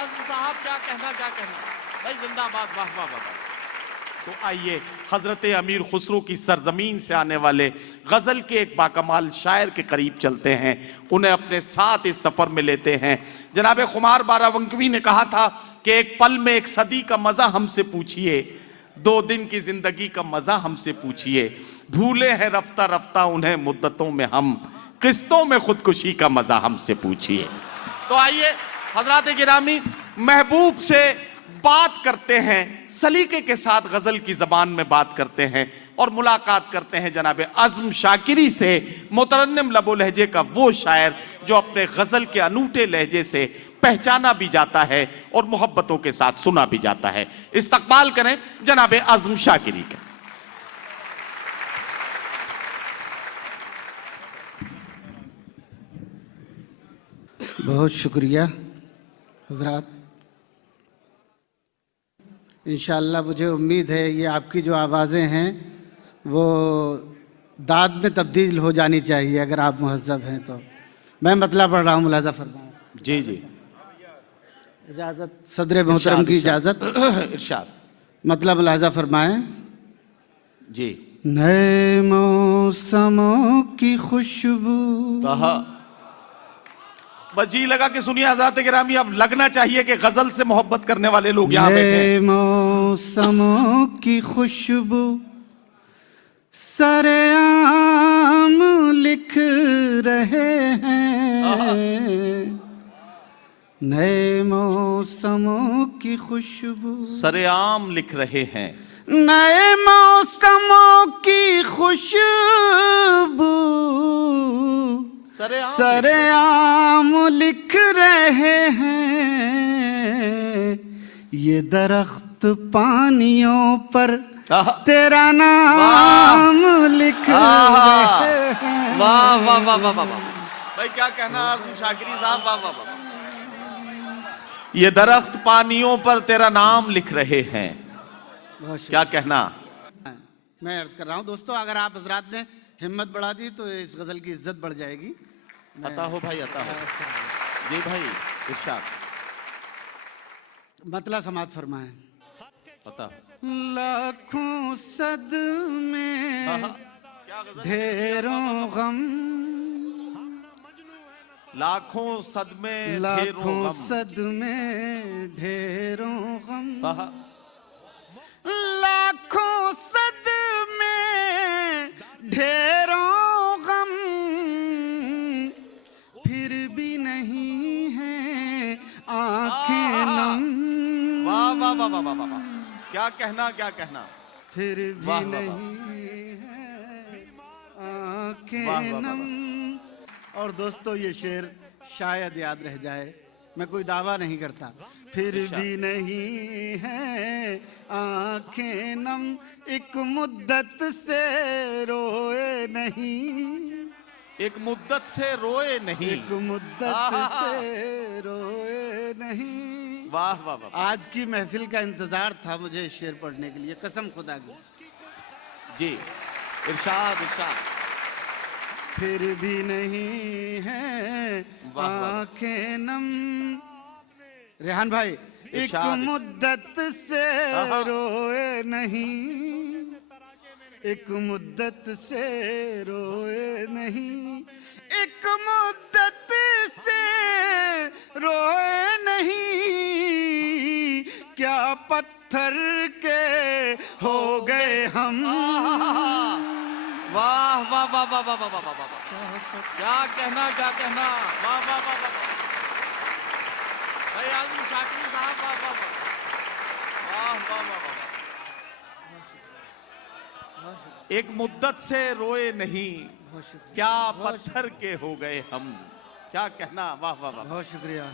आज़म साहब, क्या कहना, क्या कहना भाई, जिंदाबाद, वाह वाह वाह। तो आइए हजरत अमीर खुसरो की सरजमीन से आने वाले गजल के एक बाकमाल शायर के करीब चलते हैं, उन्हें अपने साथ इस सफर में लेते हैं। जनाब खुमार बारावंकवी ने कहा था कि एक पल में एक सदी का मजा हमसे पूछिए, 2 दिन की जिंदगी का मजा हमसे पूछिए, भूले हैं रफ्ता रफ्ता उन्हें मुद्दतों में हम, किस्तों में खुदकुशी का मजा हमसे पूछिए। तो आइए हजरात गिरामी, महबूब से बात करते हैं, सलीके के साथ गजल की जबान में बात करते हैं और मुलाकात करते हैं जनाब अज़्म शाकिरी से, मुतरन्निम लबो लहजे का वो शायर जो अपने गजल के अनूठे लहजे से पहचाना भी जाता है और मोहब्बतों के साथ सुना भी जाता है। इस्तकबाल करें जनाब अज़्म शाकिरी का। बहुत शुक्रिया हजरात। इंशाअल्लाह मुझे उम्मीद है ये आपकी जो आवाज़ें हैं वो दाद में तब्दील हो जानी चाहिए अगर आप मुहज़्ज़ब हैं तो। मैं मतलब पढ़ रहा हूँ, मुलाज़ा फरमाएं। जी जी, इजाज़त, सदर मोहतरम की इजाज़त। इरशाद। मतलब मुलाज़ा फरमाएं। जी। नए मौसमों की खुशबू, बस जी लगा के सुनिए हज़रात गिरामी, अब लगना चाहिए कि गजल से मोहब्बत करने वाले लोग यहाँ बैठे हैं। नए मौसमों की खुशबू सरेआम लिख रहे हैं, नए मौसमों की खुशबू सरेआम लिख रहे हैं, नए मौसमों की खुशबू सरेआम लिख रहे हैं, ये दरख्त पानियों पर तेरा नाम लिख रहे हैं। वाह वाह वाह वाह वाह भाई, क्या कहना आज़म शाकिरी साहब, वाह वाह वाह। ये दरख्त पानियों पर तेरा नाम लिख रहे हैं, क्या कहना। मैं अर्ज कर रहा हूँ दोस्तों, अगर आप हजरात ने हिम्मत बढ़ा दी तो इस गजल की इज्जत बढ़ जाएगी। अता हो भाई, अता हो जी भाई, इरशाद। मतलब समात फरमाएं। अता लाखों सद में ढेरों गम, लाखों सदमे लाखों सद में ढेरों गम, लाखों सद में ढेरों गम, फिर भी नहीं है आंखें नम। वाह वाह वाह वाह वाह, क्या कहना, क्या कहना। फिर भी नहीं है आंखें नम। और दोस्तों ये शेर शायद याद रह जाए, मैं कोई दावा नहीं करता। फिर भी नहीं है आंखें नम, एक मुद्दत से रोए नहीं, एक मुद्दत से रोए नहीं, एक मुद्दत से रोए नहीं। वाह वाह वाह। आज की महफिल का इंतजार था मुझे इस शेर पढ़ने के लिए, कसम खुदा की। जी, इरशाद इरशाद। फिर भी नहीं है आंखें नम, रेहान भाई, एक मुद्दत से रोए नहीं, एक मुद्दत से रोए नहीं, एक मुद्दत से रोए नहीं, क्या पत्थर के हो गए हम। वाह वाह वाह वाह वाह वाह वाह वाह, क्या कहना, क्या कहना, वाह वाह वाह वाह भाई आज़म शाकिरी साहब, वाह वाह वाह वाह वाह वाह। एक मुद्दत से रोए नहीं, क्या पत्थर के हो गए हम, क्या कहना, वाह वाह वाह। बहुत शुक्रिया।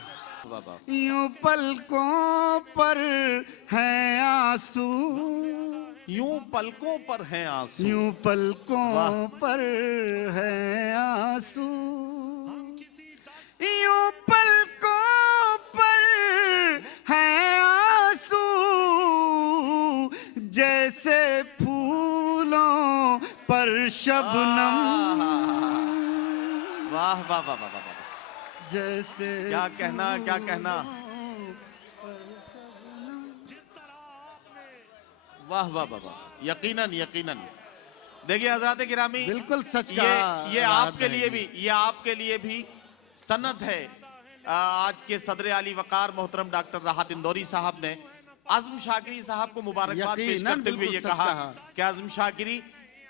वाह वाह। यूं पलकों पर हैं आंसू, यूं पलकों पर हैं आंसू, यूं पलकों पर हैं आंसू, यूं पलकों पर हैं आंसू, जैसे फूलों पर शबनम। वाह वाह वाह वाह वाह, जैसे क्या कहना, क्या कहना। वाह वाह वाह वाह, यकीनन यकीनन। देखिए हजरत गिरामी, बिल्कुल सच ये कहा ये राहत आपके भाई लिए ने। भी, ये आपके लिए भी सनद है। आज के सदर आली वकार मोहतरम डॉक्टर राहत इंदौरी साहब ने आजम शाकिरी साहब को मुबारकबाद पेश यकीनन करते हुए बिल्कुल ये सच कहा कहा। कि आजम शाकिरी,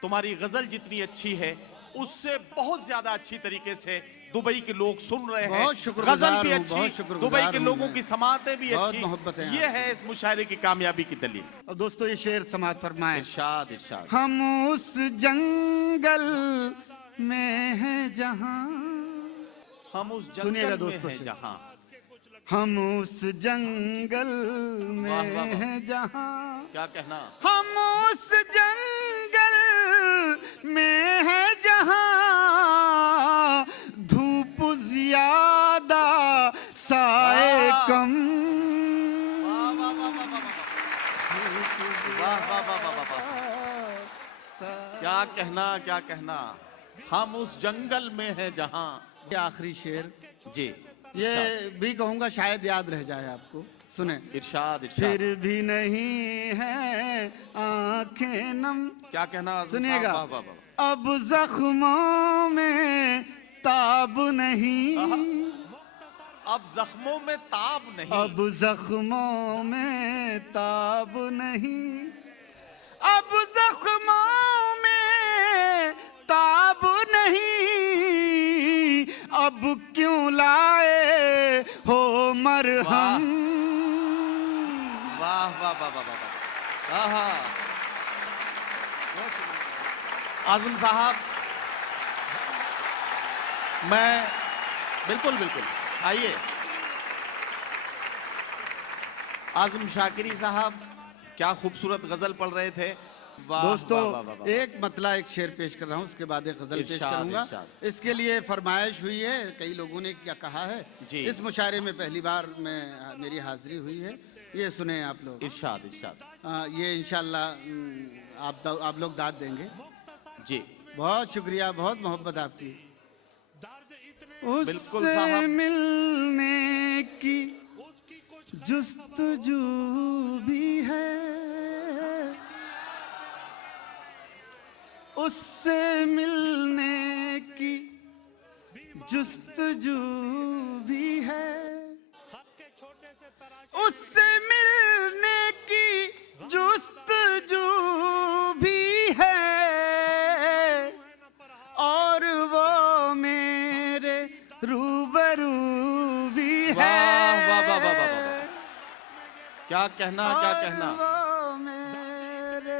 तुम्हारी गजल जितनी अच्छी है उससे बहुत ज्यादा अच्छी तरीके से दुबई के लोग सुन रहे हैं। बहुत शुक्रगुजार गजल भी हूं, अच्छी, बहुत शुक्रगुजार दुबई के हूं लोगों मैं। की समातें भी बहुत अच्छी। मोहब्बत है ये आपसे। है इस मुशायरे की कामयाबी की दलील। और दोस्तों ये शेर समाज फरमाएं। इरशाद इरशाद। हम उस जंगल में हैं जहां, हम उस सुनिएगा जंगल में दोस्तों हैं से। जहां, हम उस जंगल में वाह, वाह, वाह। हैं जहां, क्या कहना, हम उस जंगल में हैं जहां धूप ज्यादा साए वाह। कम। वाह वाह वाह वाह वाह वाह वाह वाह वाह वाह। क्या कहना, क्या कहना। हम उस जंगल में हैं जहां। ये आखिरी शेर, जी, ये भी कहूंगा शायद याद रह जाए आपको, सुने। इरशाद इरशाद। फिर भी नहीं है आंखें नम। क्या कहना आज़म सुनिएगा। साहब, वाह वाह वाह। अब जख्मों में ताब नहीं, अब जख्मों में ताब नहीं, अब जख्मों में ताब नहीं, अब जख्मों में ताब नहीं, अब क्यों लाए हो मरहम। वाह वाह वाह वाह वाह। आहा, आज़म साहब, मैं बिल्कुल बिल्कुल, आइए। आज़म शाकिरी साहब क्या खूबसूरत गजल पढ़ रहे थे। वाह, दोस्तों वाह, वाह, वाह, वाह। एक मतला एक शेर पेश कर रहा हूँ, उसके बाद एक गजल पेश इरशाद, करूंगा। इरशाद। इसके लिए फरमाइश हुई है, कई लोगों ने क्या कहा है। जी। इस मुशायरे में पहली बार मेरी हाजिरी हुई है, ये सुने आप लोग। इरशाद इरशाद। ये इंशाल्लाह आप लोग दाद देंगे। जी बहुत शुक्रिया, बहुत मोहब्बत आपकी। बिल्कुल उससे साहब। मिलने की जुस्तजू भी है, उससे मिलने की जुस्तजू भी है, उससे मिलने की जुस्तजू भी है, और वो मेरे रूबरू भी है। वाह वाह वाह वाह वाह वाह। क्या कहना, क्या कहना। और वो मेरे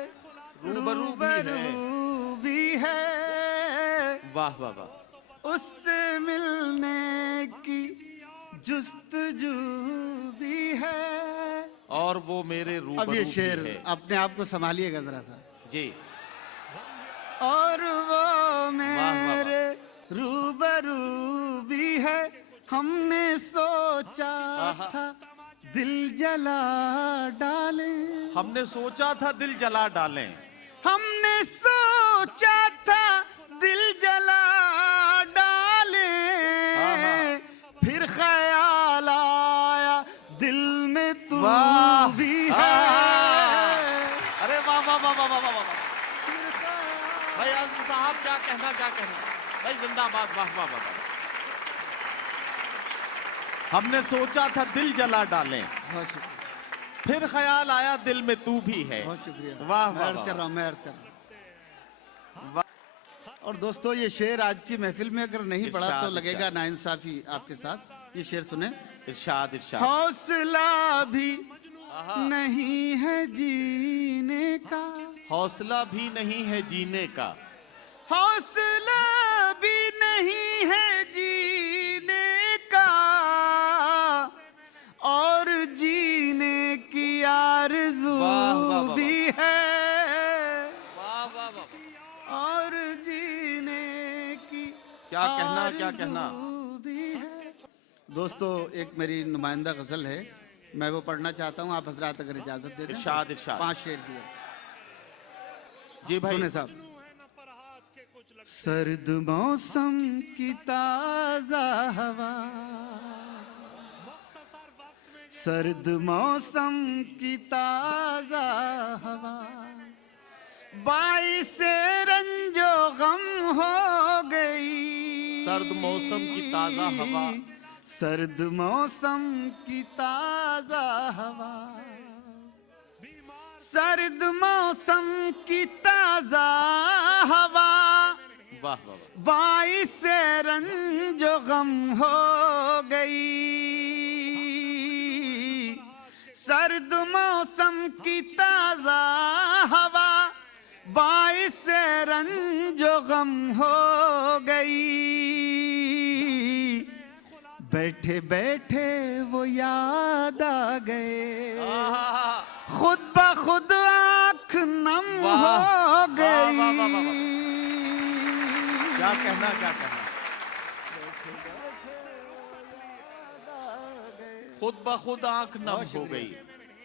रूबरू भी है। रूबरू भी है, वाह वाह वाह। उससे मिलने की जुस्तजू भी है। और वो मेरे रूबरू अब ये भी शेर है। अपने आप को संभालिएगा जरा सा। जी, और वो वाह, मेरे रूबरू भी है, हमने सोचा आहा। था दिल जला डाले, हमने सोचा था दिल जला डालें, हमने सोचा था दिल जला डाले, आहा। फिर ख्याल आया दिल में तू वाह। भी है। अरे वाह वाह वाह वाह वाह वाह वाह। भाई आज़म साहब, क्या कहना, क्या कहना। भाई जिंदाबाद, वाह वाह वाह वाह। हमने सोचा था दिल जला डालें, बहुत शुक्रिया, फिर ख्याल आया दिल में तू भी है। बहुत शुक्रिया। वाह मैं वाह अर्ज कर वाह। रहा हूँ, मैं अर्ज कर रहा हूँ। और दोस्तों ये शेर आज की महफिल में अगर नहीं पढ़ा तो इरशाद, लगेगा इरशाद। नाइंसाफी आपके साथ। ये शेर सुने। इरशाद इरशाद। हौसला भी आहा। नहीं है जीने का, हौसला भी नहीं है जीने का, हौसला भी नहीं है जीने का, और जीने की आरज़ू वाह, वाह, वाह, वाह। भी है, वाह वाह वाह। और जीने की क्या कहना, क्या आरज़ू कहना। भी है। दोस्तों एक मेरी नुमाइंदा गजल है, मैं वो पढ़ना चाहता हूँ, आप हजरात अगर इजाजत दे दें। इरशाद, इरशाद। 5 शेर की है। जी भाई। सुने साहब। सर्द मौसम की ताजा हवा, सर्द मौसम की ताजा हवा बाइस रंजो गम हो गई। सर्द मौसम की ताजा हवा, सर्द मौसम की ताजा हवा, सर्द मौसम की ताजा हवा वाह वाह वाह। बाइस रंजो गम हो गई। सर्द मौसम की ताजा हवा बाइस रंजो गम हो गई। बैठे बैठे वो याद आ गए, खुद ब खुद आंख नम हो गई। वाह, वाह, वाह, वाह, क्या कहना, क्या कहना। खुद ब खुद आंख नम हो गई।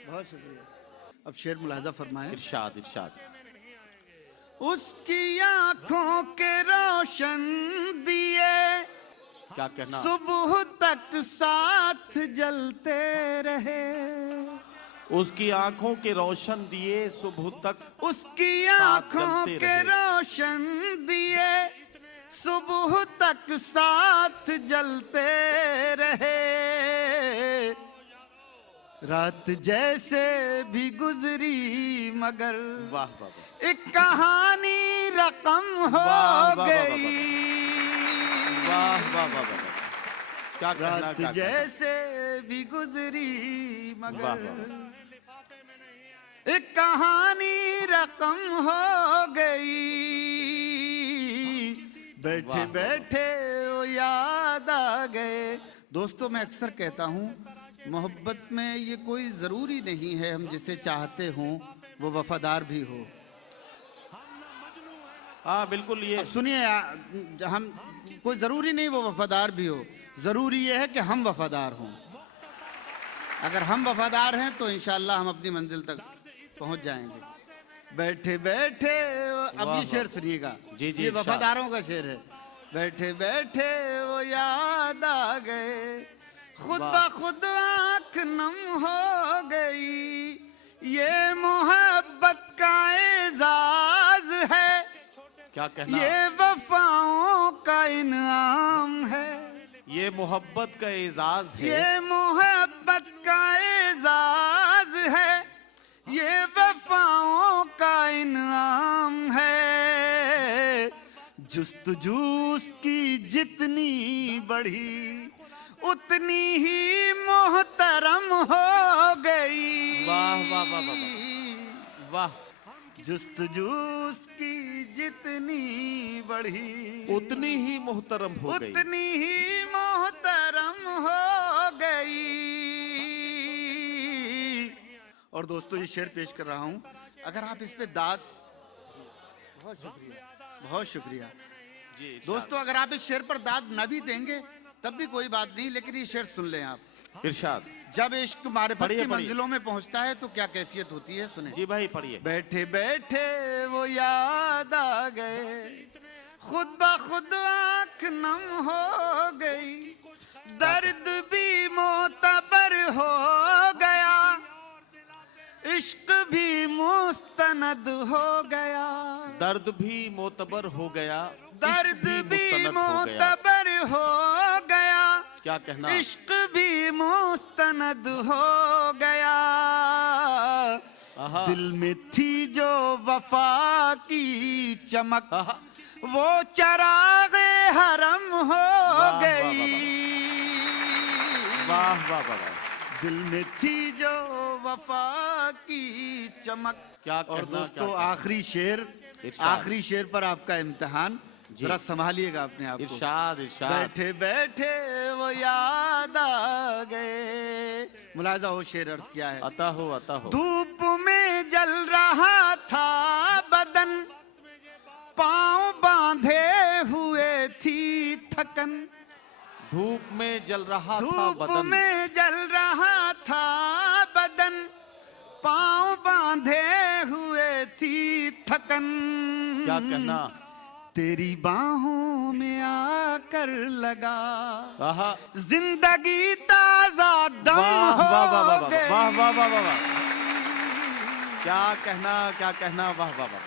बहुत शुक्रिया। अब शेर मुलाजा फरमाए। इरशाद इरशाद। उसकी आंखों के रोशन दिए क्या कहना। सुबह तक साथ जलते रहे। उसकी आंखों के रोशन दिए सुबह तक, उसकी आंखों के रोशन दिए सुबह तक साथ जलते रहे। रात जैसे भी गुजरी मगर वाह वाह वाह, एक कहानी रकम हो वाह, वाह, गई। वाह वाह वाह वाह, क्या कहना, रात क्या कहना। जैसे भी गुजरी वाह, मगर वाह, एक कहानी रकम हो गई। बैठे वाह, बैठे वो याद आ गए। दोस्तों, मैं अक्सर कहता हूँ मोहब्बत में ये कोई ज़रूरी नहीं है हम जिसे चाहते हों वो वफादार भी हो। हाँ बिल्कुल। ये अब सुनिए, हम कोई ज़रूरी नहीं वो वफादार भी हो, ज़रूरी ये है कि हम वफादार हों। अगर हम वफादार हैं तो इंशाअल्लाह हम अपनी मंजिल तक पहुंच जाएंगे। बैठे बैठे अब ये शेर सुनिएगा। जी, जी, ये वफादारों का शेर है। बैठे बैठे वो याद आ गए, खुद ब खुद आंख नम हो गई। ये मोहब्बत का एजाज है, क्या कहना। ये वफाओं का इनाम है। ये मोहब्बत का एजाज है, ये मोहब्बत का एजाज है, ये वफाओं का इनाम है। जुस्तजू की जितनी बढ़ी उतनी ही मोहतरम हो गई। वाह वाह वाह वाह वाह। जुस्तजू की जितनी बढ़ी उतनी ही मोहतरम हो गई। उतनी ही मोहतरम हो गई। और दोस्तों, ये शेर पेश कर रहा हूं, अगर आप इस पे दाद, बहुत शुक्रिया, बहुत शुक्रिया जी इरशाद। दोस्तों, अगर आप इस शेर पर दाद न भी देंगे तब भी कोई बात नहीं, लेकिन ये शेर सुन लें आप। इरशाद। जब इश्क मारिफत पढ़िए, की पढ़िए। मंजिलों में पहुंचता है तो क्या कैफियत होती है, सुने। जी भाई पढ़िए। बैठे बैठे वो याद आ गए, खुद ब खुद आंख नम हो गई। दर्द भी मोतबर हो गया, इश्क भी मुस्तनद हो गया। दर्द भी मोतबर हो गया, दर्द भी मुस्तनद हो गया। मोतबर हो गया, क्या कहना। इश्क भी मुस्तनद हो गया। आहा। दिल में थी जो वफा की चमक, आहा। वो चरागे हरम हो वाह, गई। वाह वाह वाह वाह। दिल में थी जो वफा की चमक। क्या और कहना, दोस्तों, क्या कहना। आखिरी शेर, इरशाद। आखिरी शेर पर आपका इम्तिहान, जरा संभालिएगा अपने आप को। इरशाद इरशाद। बैठे बैठे वो याद आ गए। मुलाजा हो, शेर अर्ज किया है। अता हो अता हो। धूप में जल रहा था बदन, पांव बांधे हुए थी थकन। धूप में जल रहा था धूप बदन। में जल रहा था बदन, पांव बांधे हुए थी थकन। क्या कहना। तेरी बाहों में आ कर लगा, वाह जिंदगी ताजा दम वाह हो वाह वाह वाह गई। वाह वाह वाह वाह वाह, क्या कहना क्या कहना, वाह वाह वाह।